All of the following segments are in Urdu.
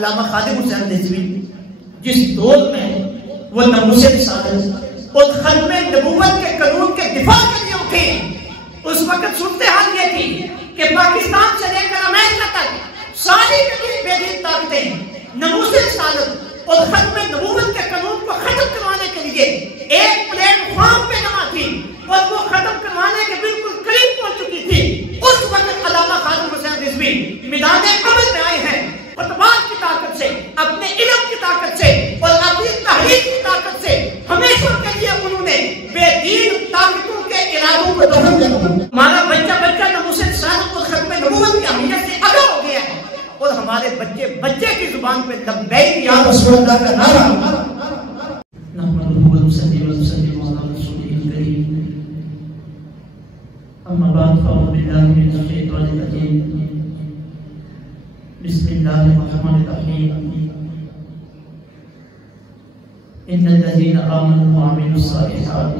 علامہ خادم حسین رضوی جس دور میں وہ ناموس رسالت اور ختم نبوت کے قانون کے دفاع کے لیے اٹھے، اس وقت صورتحال یہ تھی کہ پاکستان سے لے کر امریکہ تک ساری بے دین طاقتیں ناموس رسالت اور ختم نبوت کے قانون کو ختم کروانے کے لیے ایک پلیٹ فارم پہ جمع تھی اور وہ ختم کروانے کے بالکل قریب پہنچ چکی تھی۔ اس وقت علامہ خادم حسین رضوی میدان عمل میں آئے ہیں، فتویٰ کی طاقت سے، اپنے علم کی طاقت سے اور اپنی تحریک کی طاقت سے ہمیشہ کے لیے انہوں نے بے دین طاقتوں کے ارادوں کو دفن کر دیا۔ ہمارا بچہ ناموس رسالت اور ختم نبوت کی اہمیت سے آگاہ ہو گیا ہے اور ہمارے بچے کی زبان پہ لبیک یا رسول اللہ کا نعرہ نحمدہ و نصلی علی رسولہ الکریم۔ اما بعد فاعوذ باللہ من الشیطان الرجیم، بسم اللہ الرحمن الرحیم۔ ان الذین آمنوا وعملوا الصالحات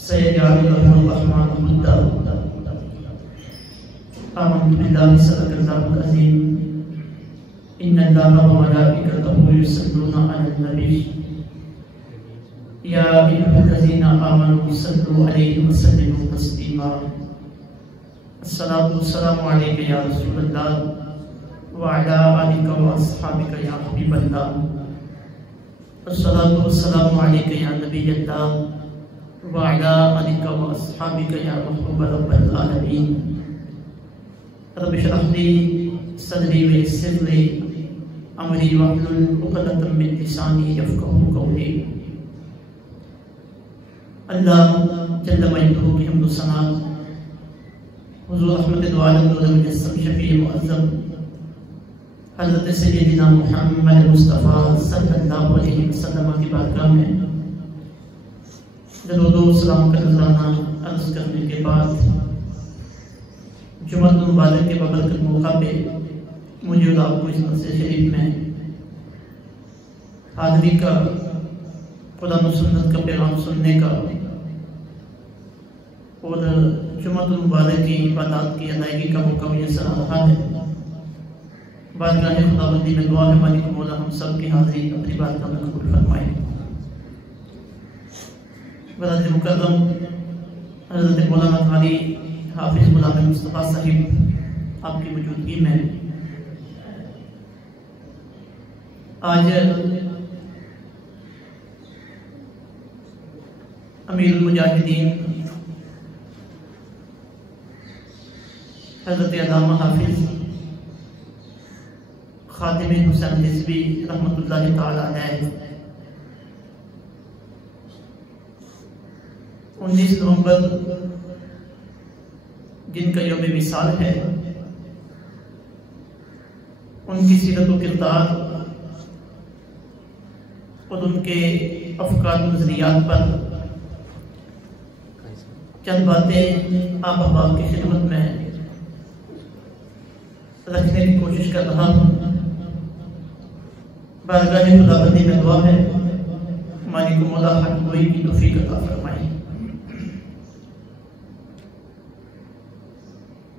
سیجعل لهم الرحمن ودا۔ آمنت باللہ صدق اللہ العظیم۔ ان اللہ وملائکتہ یصلون علی النبی یا ایھا الذین آمنوا صلوا علیہ وسلموا تسلیما۔ الصلاۃ والسلام علیک یا رسول اللہ وعلی آلک واصحابک یا حبیب اللہ۔ الصلاۃ والسلام علیک یا نبی اللہ وعلی آلک واصحابک یا محبوب رب العالمین۔ رب اشرح لی صدری ویسر لی امری واحلل عقدۃ من لسانی یفقہوا قولی۔ اللہ جل مجدہ کی حمد و ثنا حضور رحمت دعالم نور مجسم شفیع معظم حضرت سیدنا محمد مصطفیٰ صلی اللہ علیہ وسلم کی بارگاہ میں درود و سلام کا نذرانہ عرض کرنے کے بعد جمعہ مبارک کے بابرکت موقع پہ مجھے اور آپ کو اس مسجد شریف میں حاضری کا، قرآن و سنت کا پیغام سننے کا اور جمعہ مبارک کی عبادات کی ادائیگی کا موقع میسر آ رہا ہے۔ بارگاہ خداوندی میں دعا ہے مالک مولا ہم سب کی حاضری اپنی بارگاہ میں قبول فرمائے۔ برادر مکرم حضرت مولانا قاری حافظ غلام مصطفیٰ صاحب آپ کی موجودگی میں آج امیر المجاہدین حضرت علامہ حافظ خادم حسین رضوی رحمۃ اللہ تعالی علیہ 19 نومبر جن کا یوم وصال ہے، ان کی سیرت و کردار اور ان کے افکار و نظریات پر چند باتیں آپ احباب کی خدمت میں رکھنے کی کوشش کر رہا ہوں۔ بارگاہ خداوندی میں دعا ہے مالک مولا حق گوئی کی توفیق عطا فرمائے۔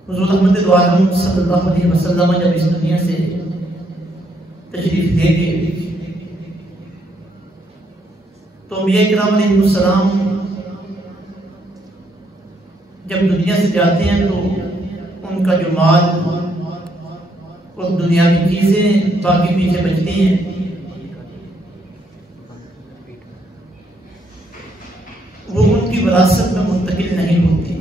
حضور احمد دو عالم صلی اللہ علیہ وسلم جب اس دنیا سے تشریف لے گئے تو انبیاء کرام علیہ السلام جب دنیا سے جاتے ہیں تو ان کا جو مال اور دنیاوی چیزیں باقی پیچھے بچتی ہیں، وہ ان کی وراثت میں منتقل نہیں ہوتی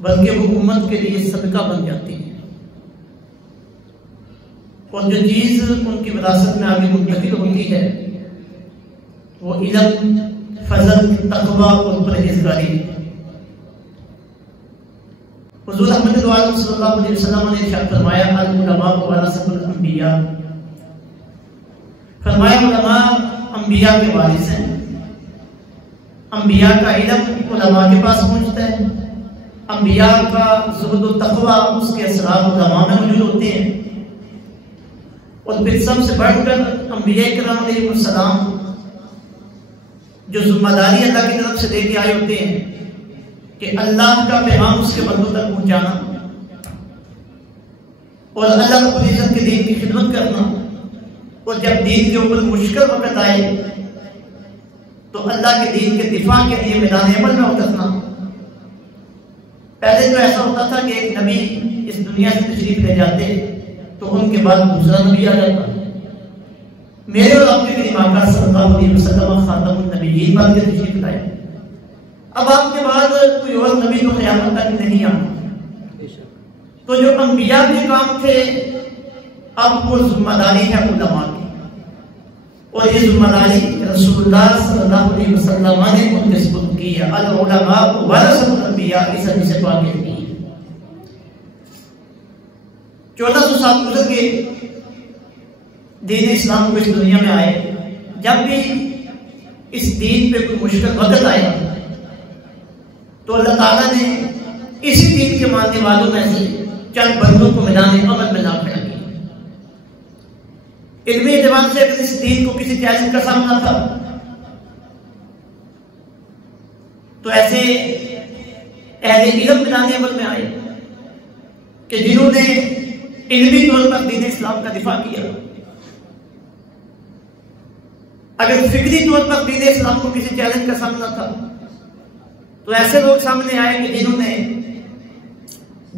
بلکہ وہ امت کے لیے صدقہ بن جاتی ہے۔ اور جو چیز ان کی وراثت میں آگے منتقل ہوتی ہے وہ علم، فضل، تقویٰ اور پرہیزگاری۔ حضور احمد دو عالم صلی اللہ علیہ وسلم نے ارشاد فرمایا العلماء ورثۃ الانبیاء، فرمایا علماء انبیاء کے وارث ہیں۔ انبیاء کا علم علماء کے پاس پہنچتا ہے، انبیاء کا زہد و تقویٰ اس کے اثرات علماء میں موجود ہوتے ہیں، اور پھر سب سے بڑھ کر انبیاء کرام علیہ السلام جو ذمہ داری اللہ کی طرف سے لے کے آئے ہوتے ہیں کہ اللہ کا پیغام اس کے بندوں تک پہنچانا، اور اللہ رب العزت کے دین کی خدمت کرنا، اور جب دین کے اوپر مشکل وقت آئے تو اللہ کے دین کے دفاع کے لیے میدان عمل میں اترنا۔ پہلے تو ایسا ہوتا تھا کہ ایک نبی اس دنیا سے تشریف لے جاتے تو ان کے بعد دوسرا نبی آ جاتا۔ میرے اور آپ کے کریم آقا صلی اللہ علیہ وسلم خاتم النبیین بن کے تشریف لائے۔ اب آپ کے بعد کوئی اور نبی تو قیامت تک نہیں آنا، تو جو انبیاء کے کام تھے اب وہ ذمہ داری ہے علماء کی، اور یہ ذمہ داری رسول اللہ صلی اللہ علیہ وسلم نے ان کے سپرد کی ہے۔ العلماء ورثۃ الانبیاء، اس حدیث پاک میں ہے۔ 1400 سال گزر کے دین اسلام کو اس دنیا میں آئے، جب بھی اس دین پہ کوئی مشکل وقت آیا تو اللہ تعالیٰ نے اسی دین کے ماننے والوں میں سے چند بندوں کو میدان عمل میں لا کھڑا کیا۔ علمی اعتبار سے اگر اس دین کو کسی چیلنج کا سامنا تھا تو ایسے اہل علم میدان عمل میں آئے کہ جنہوں نے علمی طور پر دین اسلام کا دفاع کیا۔ اگر فکری طور پر دین اسلام کو کسی چیلنج کا سامنا تھا تو ایسے لوگ سامنے آئے کہ جنہوں نے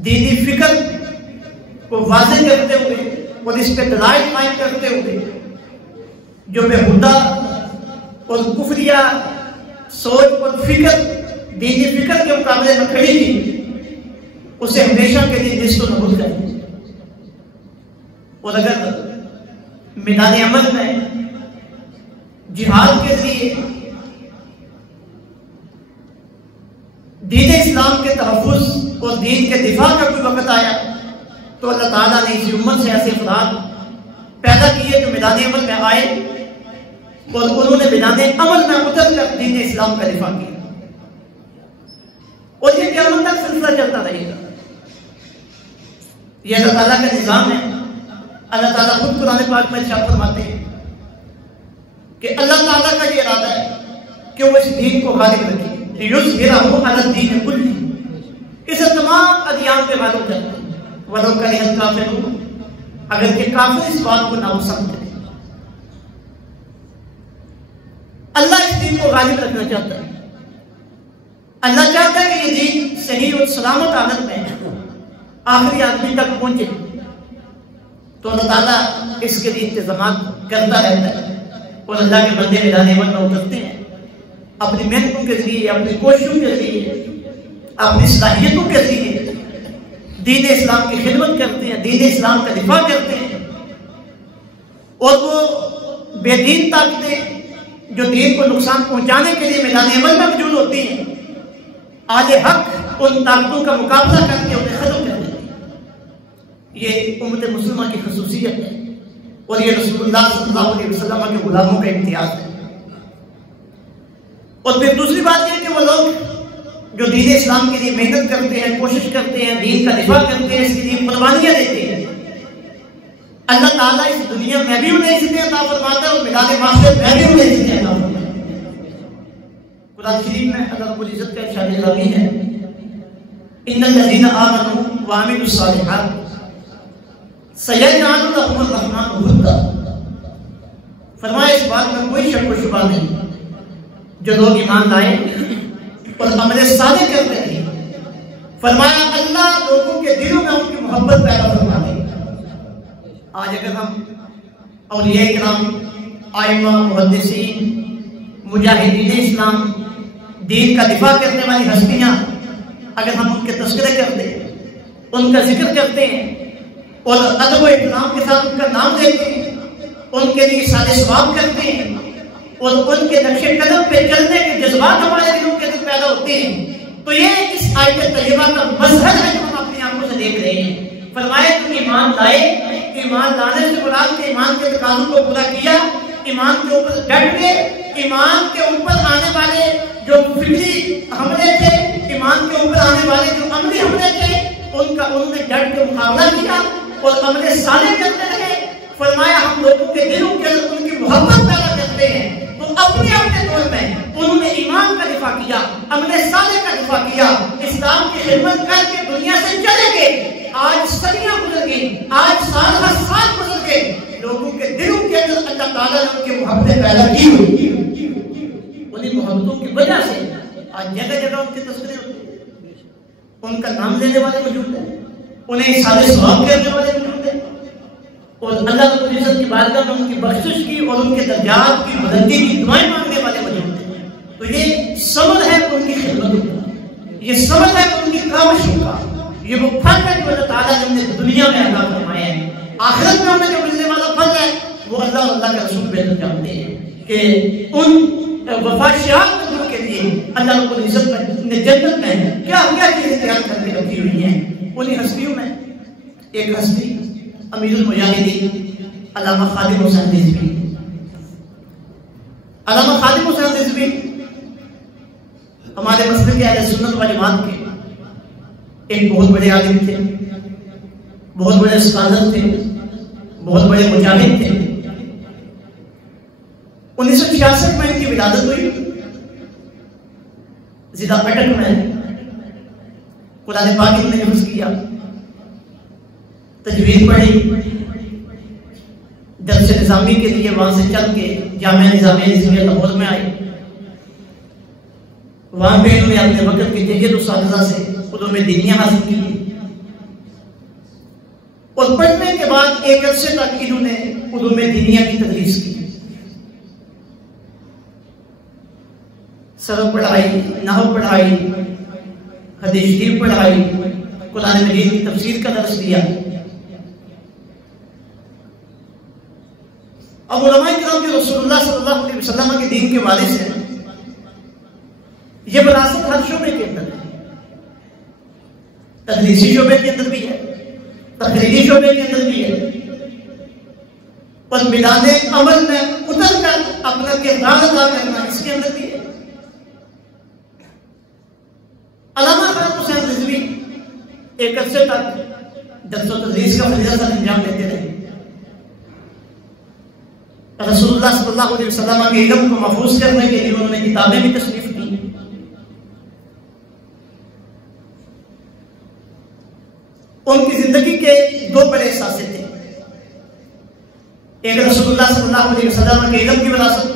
دینی فکر کو واضح کرتے ہوئے اور اس پہ دلائل قائم کرتے ہوئے جو بےہودہ اور کفریہ سوچ اور فکر دینی فکر کے مقابلے میں کھڑی تھی، اسے ہمیشہ کے لیے نیست و نابود کر دیا۔ اور اگر میدان عمل میں جہاد کے ذریعے دین اسلام کے تحفظ اور دین کے دفاع کا کوئی وقت آیا تو اللہ تعالیٰ نے اسی امت سے ایسے افراد پیدا کیے جو میدان عمل میں آئے اور انہوں نے میدان عمل میں اتر کر دین اسلام کا دفاع کیا، اور یہ قیامت تک سلسلہ چلتا رہے گا۔ یہ اللہ تعالیٰ کا نظام ہے۔ اللہ تعالیٰ خود قرآن پاک میں ارشاد فرماتے ہیں کہ اللہ تعالیٰ کا یہ ارادہ ہے کہ وہ اس دین کو غالب رکھے، لِيُظْهِرَهُ عَلَى الدِّينِ كُلِّهِ، اسے تمام ادیان پہ معلوم کرتے ہیں۔ وَلَوْ كَرِهَ الْكَافِرُونَ، اگر کہ کافر اس بات کو ناپسند کریں۔ اللہ اس دین کو غالب رکھنا چاہتا ہے۔ اللہ چاہتا ہے کہ یہ دین صحیح اور سلامت حالت میں آخری آدمی تک پہنچے، تو اللہ تعالیٰ اس کے لیے انتظامات کرتا رہتا ہے، اور اللہ کے بندے میدان عمل میں اترتے ہیں اپنی محنتوں کے ذریعے، اپنی کوششوں کے ذریعے، اپنی صلاحیتوں کے ذریعے دین اسلام کی خدمت کرتے ہیں، دین اسلام کا دفاع کرتے ہیں، اور وہ بے دین طاقتیں جو دین کو نقصان پہنچانے کے لیے میدان عمل میں موجود ہوتی ہیں، آج حق ان طاقتوں کا مقابلہ کر کے انہیں ختم کر دیتی ہے۔ یہ امت مسلمہ کی خصوصیت ہے، اور یہ رسول اللہ صلی اللہ علیہ وسلم کے غلاموں کا امتیاز ہے۔ اور پھر دوسری بات یہ کہ وہ لوگ جو دین اسلام کے لیے محنت کرتے ہیں، کوشش کرتے ہیں، دین کا دفاع کرتے ہیں، اس کے لیے قربانیاں دیتے ہیں، اللہ تعالیٰ اس دنیا میں بھی انہیں عزتیں عطا فرماتا ہے اور میدان محشر میں بھی انہیں عزتیں عطا فرماتا ہے۔ قرآن شریف میں اللہ رب العزت کا ارشاد الہی ہے، ان الذین آمنوا وعملوا الصالحات سیجعل لهم الرحمن ودا، فرمایا اس بات میں کوئی شک و شبہ نہیں، جو لوگ ایمان لائے اور عمل صالح کرتے ہیں، فرمایا اللہ لوگوں کے دلوں میں ان کی محبت پیدا فرما دے۔ آج اگر ہم اولیاء کرام، ائمہ، محدثین، مجاہدین اسلام، دین کا دفاع کرنے والی ہستیاں، اگر ہم ان کے تذکرے کرتے ہیں، ان کا ذکر کرتے ہیں اور ادب و احترام کے ساتھ ان کا نام لیتے ہیں، ان کے لیے سارے ثواب کرتے ہیں اور ان کے نقش قدم پہ چلنے کے جذبات ہمارے دلوں کے اندر پیدا ہوتے ہیں، تو یہ اس آیت طیبہ کا مظہر ہے جو ہم اپنی آنکھوں سے دیکھ رہے ہیں۔ فرمایا کہ ایمان لائے، ایمان لانے سے مراد کے ایمان کے تقاضوں کو پورا کیا، ایمان کے اوپر ڈٹ گئے، ایمان کے اوپر آنے والے جو فکری حملے تھے، ایمان کے اوپر آنے والے جو عملی حملے تھے، انہوں نے ڈٹ کے مقابلہ کیا اور عمل صالح کرتے رہے۔ فرمایا ہم لوگوں کے دلوں کے اندر ان کی محبت پیدا کرتے ہیں، تو اپنے اپنے دور میں انہوں نے ایمان کا دفاع کیا، عمل صالح کا دفاع کیا، اسلام کی خدمت کر کے دنیا سے چلے گئے۔ آج صدیاں گزر گئی، آج سال ہر سال گزر گئے، لوگوں کے دلوں کے اندر اللہ تعالیٰ نے ان کی محبتیں پیدا کی ہوئی، انہیں محبتوں کی وجہ سے آج جگہ جگہ ان کی تذکرے ہوتے ہیں، ان کا نام لینے والے موجود ہیں، انہیں سارے ثواب کرنے والے موجود ہیں، اور اللہ رب العزت کی بارگاہ میں ان کی بخشش کی اور ان کے درجات کی بلندی کی دعائیں مانگنے والے موجود ہیں۔ تو یہ ثمر ہے ان کی خدمتوں کا، یہ ثمر ہے ان کی کاوشوں کا، یہ وہ پھل ہے جو اللہ تعالیٰ نے انہیں دنیا میں عطا فرمایا ہے۔ آخرت میں انہیں جو ملنے والا پھل ہے وہ اللہ اور اللہ کے رسول بہتر جانتے ہیں کہ ان وفاشیات کے لیے اللہ رب العزت نے جنت میں کیا کیا چیزیں تیار کر کے رکھی ہوئی ہیں۔ انہیں ہستیوں میں ایک ہستی امیر المجاہدین علامہ خادم حسین رضوی، علامہ خادم حسین رضوی ہمارے مسلک اہل سنت و جماعت کے ایک بہت بڑے عالم تھے، بہت بڑے اسکالر تھے، بہت بڑے مجاہد تھے۔ 1966 میں ان کی ولادت ہوئی ضلع اٹک میں، قرآن پاک انہوں نے حفظ کیا، تجوید پڑھی، درس نظامی کے لیے وہاں سے چل کے جامعہ نظامیہ نظمیہ لاہور میں آئے، وہاں پہ انہوں نے اپنے وقت کے جید اساتذہ سے علوم دینیہ حاصل کی، اور پڑھنے کے بعد ایک عرصے تک انہوں نے علوم دینیہ کی تدریس کی، سرف پڑھائی، نحو پڑھائی، حدیث شریف پڑھائی، قرآن مجید کی تفسیر کا درس دیا۔ اب علماء کرام جو رسول اللہ صلی اللہ علیہ وسلم کے دین کے وارث ہیں، یہ وراثت ہر شعبے کے اندر ہے، تدریسی شعبے کے اندر بھی ہے، تقریری شعبے کے اندر بھی ہے، اور میدان عمل میں اتر کر اپنا کردار ادا کرنا اس کے اندر بھی ہے۔ علامہ خادم حسین رضوی ایک عرصے تک درس و تدریس کا فریضہ انجام دیتے رہے، رسول اللہ صلی اللہ علیہ وسلم کے علم کو محفوظ کرنے کے لیے انہوں نے کتابیں بھی تصنیف کی۔ ان کی زندگی کے دو بڑے اثاثے تھے، ایک رسول اللہ صلی اللہ علیہ وسلم کے علم کی وراثت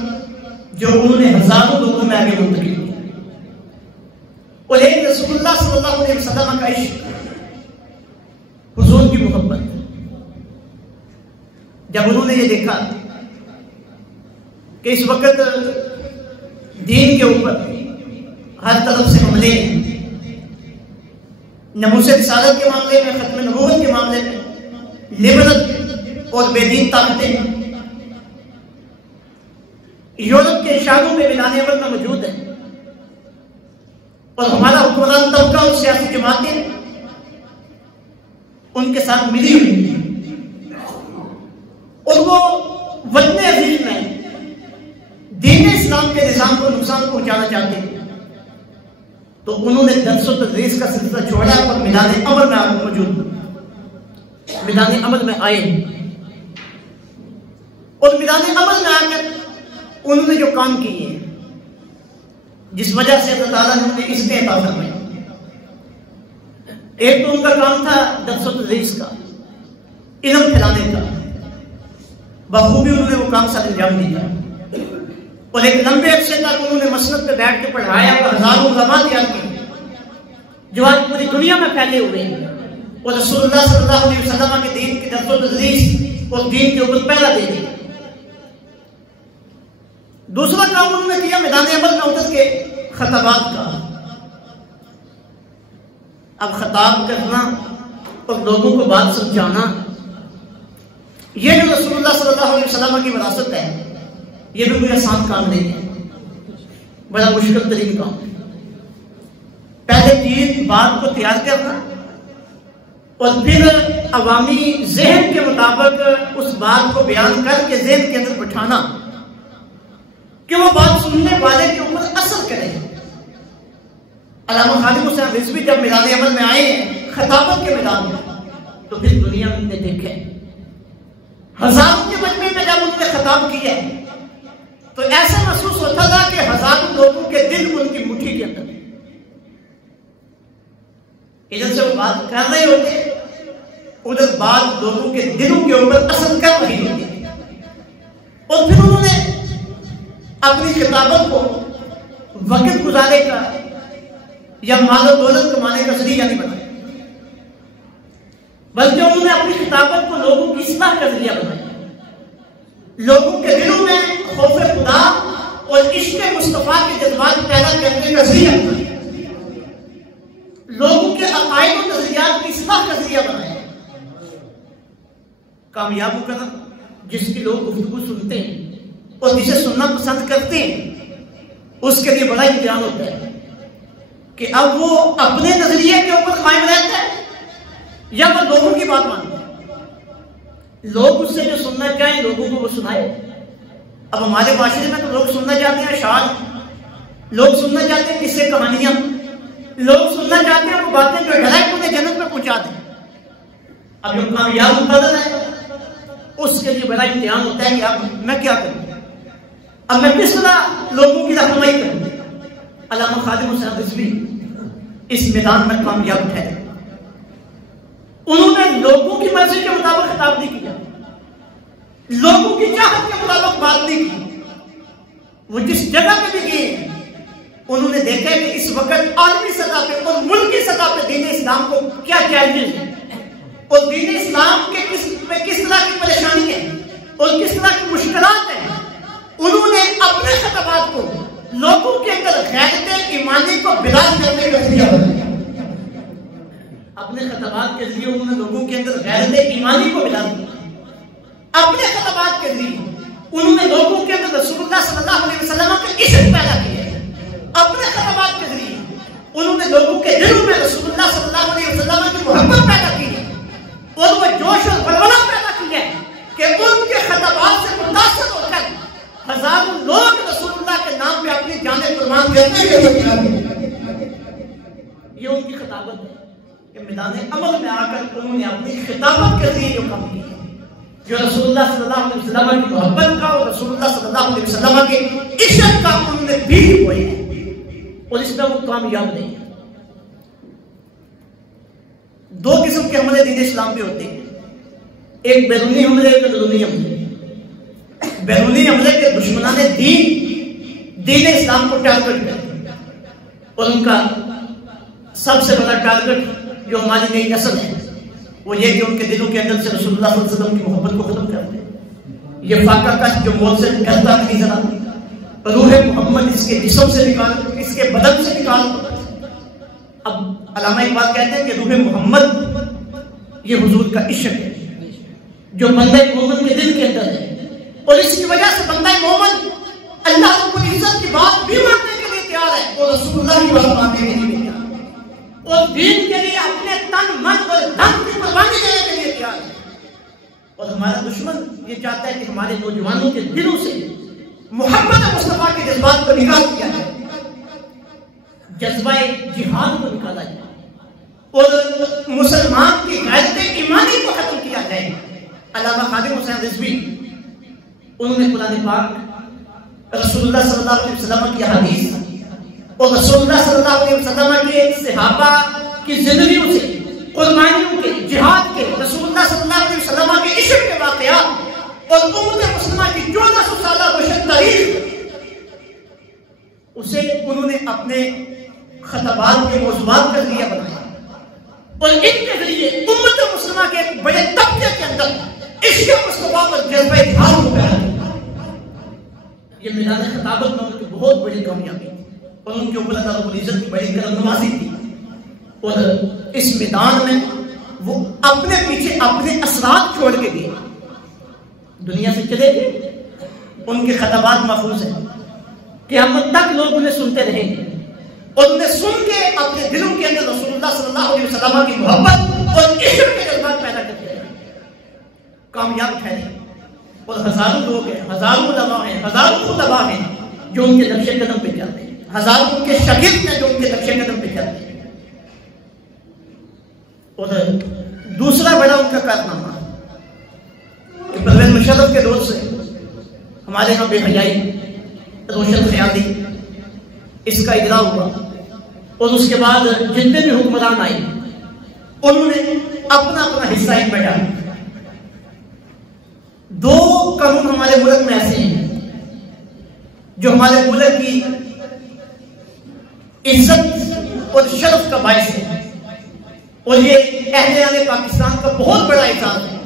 جو انہوں نے ہزاروں لوگوں میں آگے منتقل کی، اور ایک رسول اللہ صلی اللہ علیہ وسلم کا عشق، حضور کی محبت۔ جب انہوں نے یہ دیکھا کہ اس وقت دین کے اوپر ہر طرف سے حملے ہیں، ناموس رسالت کے معاملے میں، ختم نبوت کے معاملے میں لبرل اور بے دین طاقتیں یورپ کے اشاروں میں میدان عمل میں موجود ہیں، اور ہمارا حکمران طبقہ اور سیاسی جماعتیں ان کے ساتھ ملی ہوئی ہیں، اور وہ وطن عزیز میں دین اسلام کے نظام کو نقصان پہنچانا چاہتے ہیں، تو انہوں نے درس و تدریس کا سلسلہ چھوڑا اور میدان عمل میں موجود، میدان عمل میں آئے، اور میدان عمل میں آ کر انہوں نے جو کام کیے ہیں، جس وجہ سے اللہ تعالیٰ نے انہیں اس نے عطا فرمائی۔ ایک تو ان کا کام تھا درس و تدریس کا، علم پھیلانے کا، بخوبی انہوں نے وہ کام سر انجام دیا، اور ایک لمبے عرصے تک انہوں نے مسند پہ بیٹھ کے پڑھایا اور ہزاروں علماء تیار کیے جو آج پوری دنیا میں پھیلے ہوئے ہیں، اور رسول اللہ صلی اللہ علیہ وسلم کے دین کی درس و تدریس اور دین کے اوپر پہلا دے دیا۔ دوسرا کام انہوں نے کیا میدان عمل میں اتر کے خطابات کا۔ اب خطاب کرنا اور لوگوں کو بات سمجھانا، یہ جو رسول اللہ صلی اللہ علیہ وسلم کی وراثت ہے، یہ بھی کوئی آسان کام نہیں ہے، بڑا مشکل ترین کام ہے۔ پہلے چیز بات کو تیار کرنا، اور پھر عوامی ذہن کے مطابق اس بات کو بیان کر کے ذہن کے اندر بٹھانا کہ وہ بات سننے والے کے اوپر اثر کرے۔ علامہ خادم حسین رضوی جب میدان عمل میں آئے ہیں، خطابت کے میدان میں، تو پھر دنیا میں نے دیکھے ہزاروں کے مجمع میں جب انہوں نے خطاب کیا ہے تو ایسا محسوس ہوتا تھا کہ ہزاروں لوگوں کے دل ان کی مٹھی کے اندر، ادھر سے وہ بات کر رہے ہوتے، ادھر بات لوگوں کے دلوں کے اوپر اثر کر رہی ہوتی، اور پھر انہوں نے اپنی خطابت کو وقت گزارے کا یا مال و دولت کمانے کا ذریعہ نہیں بنایا، بلکہ انہوں نے اپنی خطابت کو لوگوں کی اصلاح کا ذریعہ بنایا، لوگوں کے دلوں میں خوف خدا اور عشق مصطفیٰ کے جذبات پیدا کرنے کا ذریعہ بنایا، لوگوں کے عقائد و نظریات کی اصلاح کا ذریعہ بنایا۔ کامیاب مقدم جس کی لوگ گفتگو سنتے ہیں اور جسے سننا پسند کرتے ہیں، اس کے لیے بڑا امتحان ہوتا ہے کہ اب وہ اپنے نظریے کے اوپر قائم رہتا ہے یا وہ لوگوں کی بات مانتا ہے۔ لوگ اس سے جو سننا چاہیں لوگوں کو وہ سنائے۔ اب ہمارے معاشرے میں تو لوگ سننا چاہتے ہیں اشعار، لوگ سننا چاہتے ہیں قصے کہانیاں، لوگ سننا چاہتے ہیں وہ باتیں جو ڈرائیو انہیں جنت میں پہنچا دیں۔ اب جو کامیاب مقدر ہے اس کے لیے بڑا امتحان ہوتا ہے کہ اب میں کیا کروں، اب میں کس طرح لوگوں کی رہنمائی کروں۔ علامہ خادم حسین رضوی اس میدان میں کامیاب ٹھہرے، انہوں نے لوگوں کی مرضی کے مطابق خطاب نہیں کیا، لوگوں کی چاہت کے مطابق بات نہیں کی۔ وہ جس جگہ پہ بھی گئے انہوں نے دیکھا کہ اس وقت عالمی سطح پہ اور ملکی سطح پہ دین اسلام کو کیا چیلنجز ہیں اور دین اسلام کے کس طرح کی پریشانی ہے اور کس طرح کی مشکلات ہیں۔ انہوں نے اپنے خطابات کو لوگوں کے اندر غیرت ایمانی کو بیدار کرنے کا ذریعہ بنایا، اپنے خطابات کے ذریعے انہوں نے لوگوں کے اندر غیرت ایمانی کو بیدار کیا، اپنے خطابات کے ذریعے انہوں نے لوگوں کے اندر رسول اللہ صلی اللہ علیہ وسلم کا عشق پیدا کیا، اپنے خطابات کے ذریعے انہوں نے لوگوں کے دلوں میں رسول اللہ صلی اللہ علیہ وسلم کی محبت پیدا کی اور وہ جوش اور ولولہ پیدا کیا ہے کہ ان کے خطابات سے متاثر ہو کر ہزاروں لوگ رسول اللہ کے نام پہ اپنی جانیں قربان کرنے کے لیے، یہ ان کی خطابت ہے کہ میدان عمل میں آ کر انہوں نے اپنی خطابت کے ذریعے جو کام کیا جو رسول اللہ صلی اللہ علیہ وسلم کی محبت کا اور رسول اللہ صلی اللہ علیہ وسلم کے عشق کا انہوں نے بھی ہوئے اور اس میں وہ کامیاب نہیں۔ دو قسم کے حملے دین اسلام پہ ہوتے ہیں، ایک بیرونی حملے ایک اندرونی حملے۔ بیرونی حملے کے دشمنان دین اسلام کو ٹارگٹ کرتے اور ان کا سب سے بڑا ٹارگٹ جو ہماری نئی نسل ہے وہ یہ کہ ان کے دلوں کے اندر سے رسول اللہ صلی اللہ علیہ وسلم کی محبت کو ختم کر دیں۔ یہ فاقہ کش جو موت سے ڈرتا نہیں ذرا، روح محمد اس کے جسم سے نکال، اس کے بدن سے نکال۔ اب علامہ اقبال کہتے ہیں کہ روح محمد یہ حضور کا عشق ہے جو بندہ مومن کے دل کے اندر ہے، اور اس کی وجہ سے بندہ مومن اللہ رب العزت کی بات بھی ماننے کے لیے تیار ہے اور رسول اللہ کی بات ماننے کے لیے تیار ہے، اور دین کے لیے اپنے تن من اور دم کی قربانی دینے کے لیے تیار ہے۔ اور ہمارا دشمن یہ چاہتا ہے کہ ہمارے نوجوانوں کے دلوں سے محمد مصطفیٰ کے جذبات کو نکال دیا جائے، جذبہ جہاد کو نکالا جائے اور مسلمان کی غیرت ایمانی کو ختم کیا جائے۔ علامہ خادم حسین رضوی انہوں نے قرآن پاک، رسول اللہ صلی اللہ علیہ وسلم کی حدیث اور رسول اللہ صلی اللہ علیہ وسلم کے صحابہ کی زندگیوں سے، قربانیوں کے، جہاد کے، رسول اللہ صلی اللہ علیہ وسلم کے عشق کے واقعات اور امت مسلمہ کی 1400 سالہ روشن تاریخ، اسے انہوں نے اپنے خطابات کے موضوعات کا ذریعہ بنایا اور ان کے ذریعے امت مسلمہ کے ایک بڑے طبقے کے اندر عشق مصطفیٰ پر جذبہ اظہار ہو گیا۔ یہ میدان خطابت میں ان کی بہت بڑی کامیابی تھی اور ان کے اوپر اللہ رب العزت کی بڑی کرم نوازی تھی، اور اس میدان میں وہ اپنے پیچھے اپنے اثرات چھوڑ کے گئے، دنیا سے چلے گئے، ان کے خطابات محفوظ ہیں، قیامت تک لوگ انہیں سنتے رہیں گے اور انہیں سن کے اپنے دلوں کے اندر رسول اللہ صلی اللہ علیہ وسلم کی محبت اور عشق کے جذبات پیدا کرتے ہیں، کامیاب ٹھہرے۔ اور ہزاروں لوگ ہیں، ہزاروں علماء ہیں، ہزاروں خطباء ہیں جو ان کے نقش قدم پہ چلتے ہیں، ہزاروں ان کے شاگرد ہیں جو ان کے نقش قدم پہ چلتے ہیں۔ اور دوسرا بڑا ان کا کارنامہ کہ پرویز مشرف کے دور سے ہمارے یہاں بے حیائی، روشن خیالی اس کا اجرا ہوا، اور اس کے بعد جتنے بھی حکمران آئے انہوں نے اپنا اپنا حصہ ان میں ڈالا۔ دو قانون ہمارے ملک میں ایسے ہیں جو ہمارے ملک کی عزت اور شرف کا باعث ہے، اور یہ اہل پاکستان کا بہت بڑا اعزاز ہے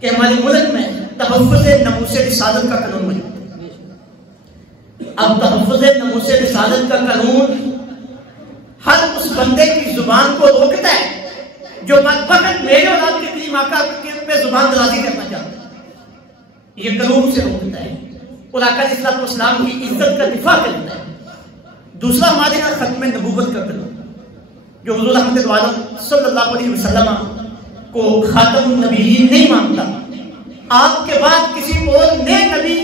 کہ ہمارے ملک میں تحفظ ناموس رسالت کا قانون موجود ہے۔ اب تحفظ ناموس رسالت کا قانون ہر اس بندے کی زبان کو روکتا ہے جو بدبخت میرے اور آپ کے کریم آقا پہ زبان درازی کرنا چاہتا ہے، یہ قانون سے روکتا ہے اور آقا علیہ الصلوۃ والسلام کی عزت کا دفاع کرتا ہے۔ دوسرا ہمارے یہاں ختم نبوت کا قانون جو حضور رحمت عالم صلی اللہ علیہ وسلم کو خاتم النبیین نہیں مانتا، آپ کے بعد کسی اور نئے نبی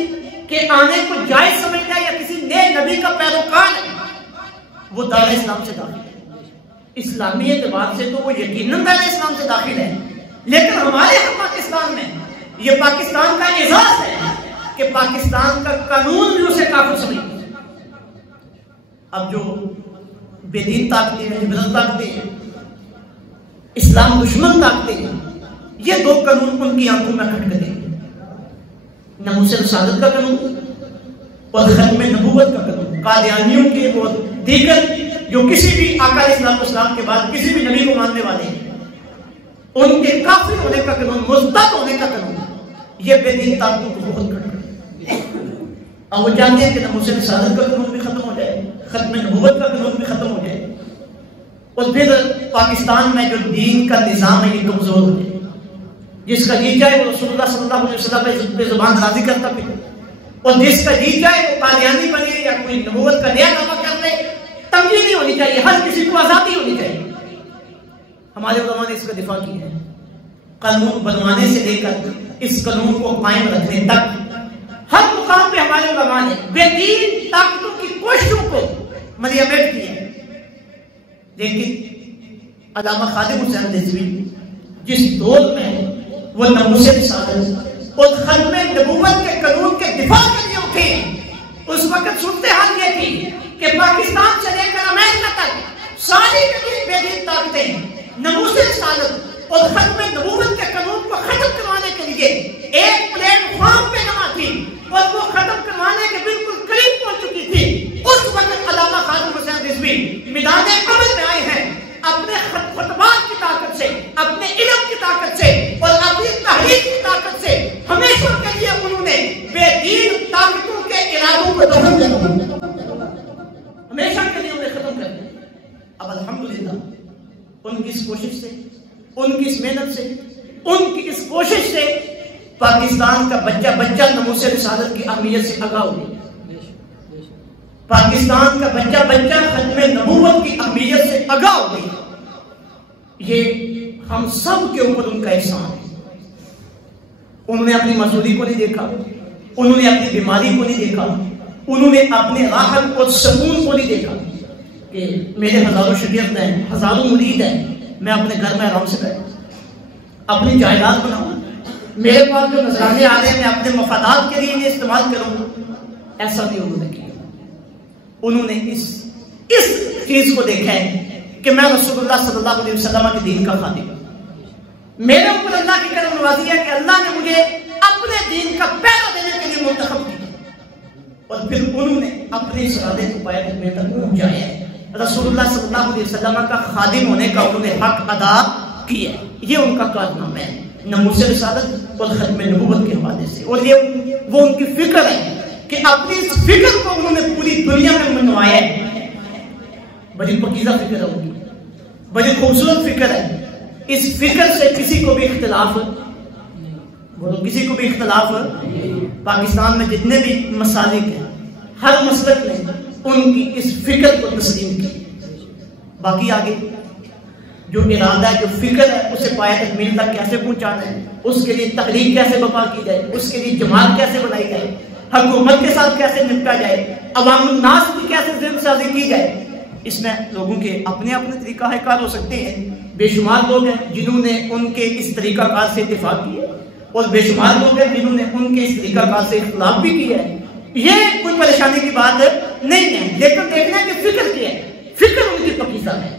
کے آنے کو جائز سمجھتا ہے یا کسی نئے نبی کا پیروکار ہے، وہ دار اسلام سے داخل ہے۔ اسلامی اعتبار سے تو وہ یقیناً دار اسلام سے داخل ہے، لیکن ہمارے ہم پاکستان میں یہ پاکستان کا اعزاز ہے کہ پاکستان کا قانون بھی اسے کافر سمجھتا ہے۔ اب جو بے دین طاقتیں ہیں، لبرل طاقتیں ہیں، اسلام دشمن طاقتیں ہیں، یہ دو قانون ان کی آنکھوں میں کھٹکتے ہیں، ناموس رسالت کا قانون اور ختم نبوت کا قانون۔ قادیانیوں کے اور دیگر جو کسی بھی آقا علیہ السلام کے بعد کسی بھی نبی کو ماننے والے ہیں، ان کے کافر ہونے کا قانون، مرتد ہونے کا قانون، یہ بے دین طاقتوں کو بہت کھٹکتا ہے۔ اب وہ چاہتے ہیں کہ ناموس رسالت کا قانون بھی ختم ہو جائے، ختم نبوت کا قانون بھی ختم ہو جائے، اور پھر پاکستان میں جو دین کا نظام ہے یہ کمزور ہو جائے، جس کا جی چاہے وہ رسول اللہ صلی اللہ علیہ وسلم پہ زبان درازی کرتا پھر، اور جس کا جی چاہے وہ قادیانی بنے یا کوئی نبوت کا نیا دعویٰ کر لے، تنگی نہیں ہونی چاہیے، ہر کسی کو آزادی ہونی چاہیے۔ ہمارے علماء نے اس کا دفاع کیا ہے، قانون بنوانے سے لے کر اس قانون کو قائم رکھنے تک ہر مقام پہ ہمارے علماء نے بے دین طاقتوں کی کوششوں کو مدیابیٹ کیا ہے۔ لیکن علامہ خادم حسین رضوی جس دور میں وہ ناموس رسالت اور ختم نبوت کے قانون کے دفاع کے لیے اٹھے، اس وقت صورتحال یہ تھی کہ پاکستان سے لے کر امریکہ تک ساری بے دین طاقتیں ناموس رسالت اور ختم نبوت کے قانون کو ختم کروانے کے لیے ایک پلیٹ فارم پہ جمع تھی، اور وہ ختم کروانے کے بالکل قریب پہنچ چکی تھی۔ اس وقت علامہ خادم حسین رضوی میدان عمل میں آئے ہیں، اپنے خطبات کی طاقت سے، اپنے علم کی طاقت سے اور اپنی تحریک کی طاقت سے ہمیشہ کے لیے انہوں نے بے دین طاقتوں کے ارادوں کو دفن کر دیا، ہمیشہ کے لیے انہیں ختم کر دیا۔ اب الحمدللہ ان کی اس کوشش سے، ان کی اس محنت سے، ان کی اس کوشش سے پاکستان کا بچہ بچہ ناموس رسالت کی اہمیت سے آگاہ ہو گیا، پاکستان کا بچہ بچہ ختم نبوت کی اہمیت سے آگاہ ہو گیا۔ یہ ہم سب کے اوپر ان کا احسان ہے۔ انہوں نے اپنی مزدوری کو نہیں دیکھا، انہوں نے اپنی بیماری کو نہیں دیکھا، انہوں نے اپنے راحت اور سکون کو نہیں دیکھا کہ میرے ہزاروں شریعت ہیں، ہزاروں مرید ہیں، میں اپنے گھر میں آرام سے بیٹھوں، اپنی جائیداد بناؤں، میرے پاس جو نذرانے آ رہے ہیں میں اپنے مفادات کے لیے انہیں استعمال کروں۔ ایسا نہیں انہوں نے کیا، انہوں نے اس چیز کو دیکھا ہے کہ میں رسول اللہ صلی اللہ علیہ وسلم کے دین کا خادم ہوں، میرے اوپر اللہ کی کرم نوازی ہے کہ اللہ نے مجھے اپنے دین کا پہرا دینے کے لیے منتخب کیا، اور پھر انہوں نے اپنے اس ارادے کو پایا میں تک پہنچایا ہے۔ رسول اللہ صلی اللہ علیہ وسلم کا خادم ہونے کا انہوں نے حق ادا کیا ہے، یہ ان کا کارنامہ ہے ناموس رسالت اور ختم نبوت کے حوالے سے، اور یہ وہ ان کی فکر ہے کہ اپنی اس فکر کو انہوں نے پوری دنیا میں منوایا ہے۔ بڑی پکیزہ فکر ہے ان کی، بڑی خوبصورت فکر ہے۔ اس فکر سے کسی کو بھی اختلاف، بولو کسی کو بھی اختلاف، پاکستان میں جتنے بھی مسالک ہیں ہر مسلک نے ان کی اس فکر کو تسلیم کی۔ باقی آگے جو ارادہ ہے، جو فکر ہے، اسے پایا تکمیل تک کیسے پہنچانا ہے، اس کے لیے تحریک کیسے برپا کی جائے، اس کے لیے جماعت کیسے بنائی جائے، حکومت کے ساتھ کیسے نپٹا جائے، عوام الناس کی کیسے ذمہ سازی کی جائے، اس میں لوگوں کے اپنے اپنے طریقہ کار ہو سکتے ہیں۔ بے شمار لوگ ہیں جنہوں نے ان کے اس طریقہ کار سے اتفاق کیا، اور بے شمار لوگ ہیں جنہوں نے ان کے اس طریقہ کار سے اختلاف بھی کیا ہے۔ یہ کوئی پریشانی کی بات نہیں ہے، لیکن دیکھنا کہ فکر کیا ہے، فکر ان کی پکیزہ ہے،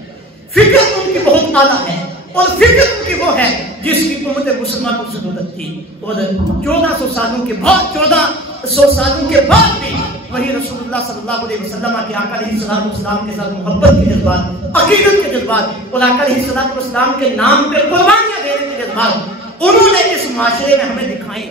فکر ان کی بہت اعلیٰ ہے، اور فکر ان کی وہ ہے جس کی امت مسلمہ کو ضرورت تھی۔ اور 1400 سالوں کے بعد 1400 سالوں کے بعد بھی وہی رسول اللہ صلی اللہ علیہ وسلم کے آقا علیہ السلام کے ساتھ محبت کے جذبات، عقیدت کے جذبات، اور آقا علیہ السلام کے نام پہ قربانیاں دینے کے جذبات انہوں نے اس معاشرے میں ہمیں دکھائے،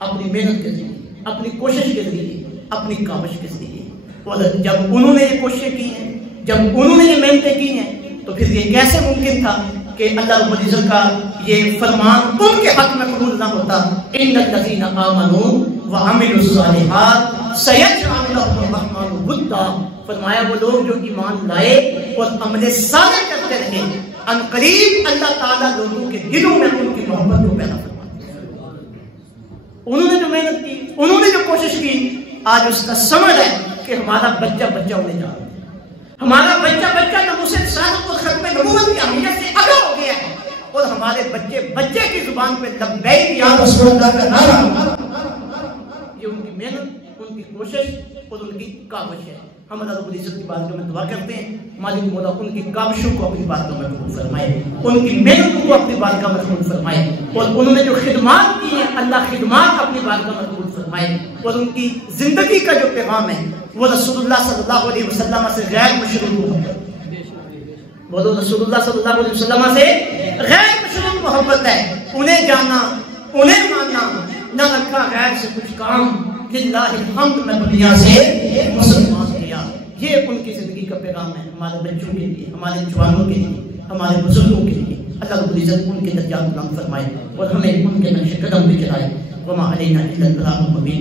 اپنی محنت کے ذریعے، اپنی کوشش کے ذریعے، اپنی کاوش کے ذریعے۔ اور جب انہوں نے یہ کوششیں کی ہیں، جب انہوں نے یہ محنتیں کی ہیں، تو پھر یہ کیسے ممکن تھا کہ اللہ رب العزت کا یہ فرمان ان کے حق میں قبول نہ ہوتا؟ ان الذین آمنوا وعملوا الصالحات سیجعل لهم الرحمن ودا، فرمایا وہ لوگ جو ایمان لائے اور عمل صالح کرتے رہے، ان قریب اللہ تعالیٰ لوگوں کے دلوں میں ان کی محبت کو پیدا فرماتا۔ انہوں نے جو محنت کی، انہوں نے جو کوشش کی، آج اس کا ثمر ہے کہ ہمارا بچہ ہونے جا رہا ہے، ہمارا بچہ ناموس رسالت اور ختم نبوت کی اہمیت سے آگاہ ہو گیا ہے، اور ہمارے بچے کی زبان پہ لبیک یا رسول اللہ کا نعرہ، یہ ان کی محنت، ان کی کوشش اور ان کی کاوش ہے۔ ہم اللہ رب العزت کی بارگاہ میں دعا کرتے ہیں مالک مولا ان کی کاوشوں کو اپنی بارگاہ میں قبول فرمائے، ان کی محنت کو اپنی بارگاہ میں قبول فرمائے، اور انہوں نے جو خدمات کی ہیں اللہ خدمات اپنی بارگاہ میں قبول فرمائے، اور ان کی زندگی کا جو پیغام ہے وہ رسول اللہ صلی اللہ علیہ وسلم سے غیر مشروط محبت، وہ رسول اللہ صلی اللہ علیہ وسلم سے غیر مشروط محبت ہے۔ انہیں جانا، انہیں ماننا، نہ رکھا غیر سے کچھ کام، للہ الحمد میں دنیا سے مسلمان کیا۔ یہ ان کی زندگی کا پیغام ہے ہمارے بچوں کے لیے، ہمارے جوانوں کے لیے، ہمارے بزرگوں کے لیے۔ اللہ رب العزت ان کے درجات بلند فرمائے اور ہمیں ان کے نقش قدم پہ چلائے۔ وما علینا الا البلاغ المبین۔